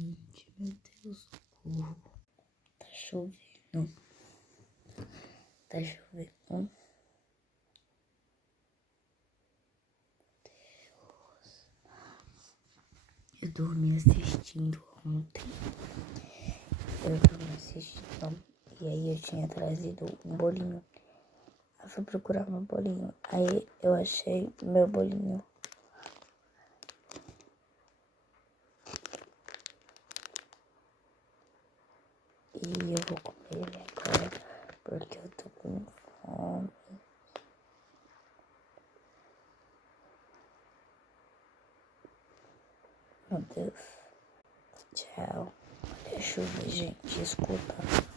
Gente, meu Deus, socorro. Tá chovendo. Tá chovendo. Deus. Eu dormi assistindo ontem. E aí eu tinha trazido um bolinho. Eu fui procurar meu bolinho. Aí eu achei meu bolinho. E eu vou comer ele agora, porque eu tô com fome. Meu Deus. Tchau. Olha a chuva, gente. Escuta.